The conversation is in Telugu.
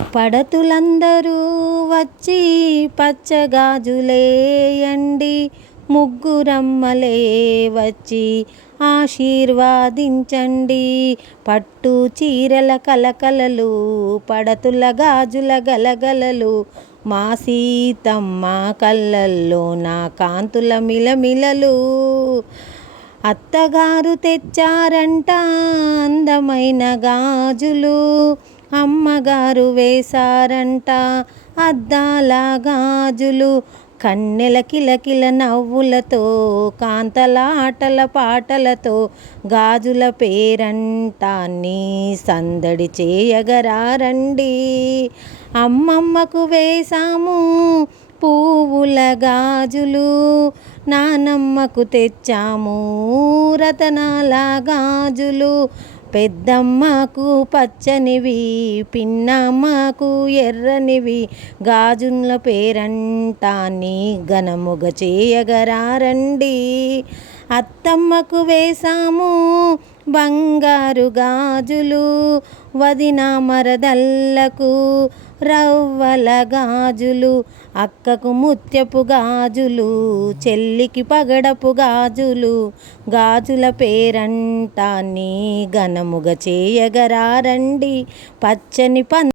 పడతులందరూ వచ్చి పచ్చగాజులేయండి, ముగ్గురమ్మలే వచ్చి ఆశీర్వాదించండి. పట్టు చీరల కలకలలు, పడతుల గాజుల గలగలలు, మా సీతమ్మ కళ్ళల్లో నా కాంతుల మిలమిలలు. అత్తగారు తెచ్చారంట అందమైన గాజులు, అమ్మగారు వేశారంట అద్దాల గాజులు. కన్నెల కిలకిల నవ్వులతో, కాంతల ఆటల పాటలతో, గాజుల పేరంటాన్ని సందడి చేయగరారండి. అమ్మమ్మకు వేశాము పువ్వుల గాజులు, నానమ్మకు తెచ్చాము రతనాల గాజులు. పెద్దమ్మకు పచ్చనివి, పిన్నమ్మకు ఎర్రనివి, గాజుల పేరంటాన్ని ఘనముగ చేయగరారండి. అత్తమ్మకు వేశాము బంగారు గాజులు, వదిన మరదళ్ళకు రవ్వల గాజులు, అక్కకు ముత్యపు గాజులు, చెల్లికి పగడపు గాజులు. గాజుల పేరంటాన్ని ఘనముగ చేయగరారండి. పచ్చని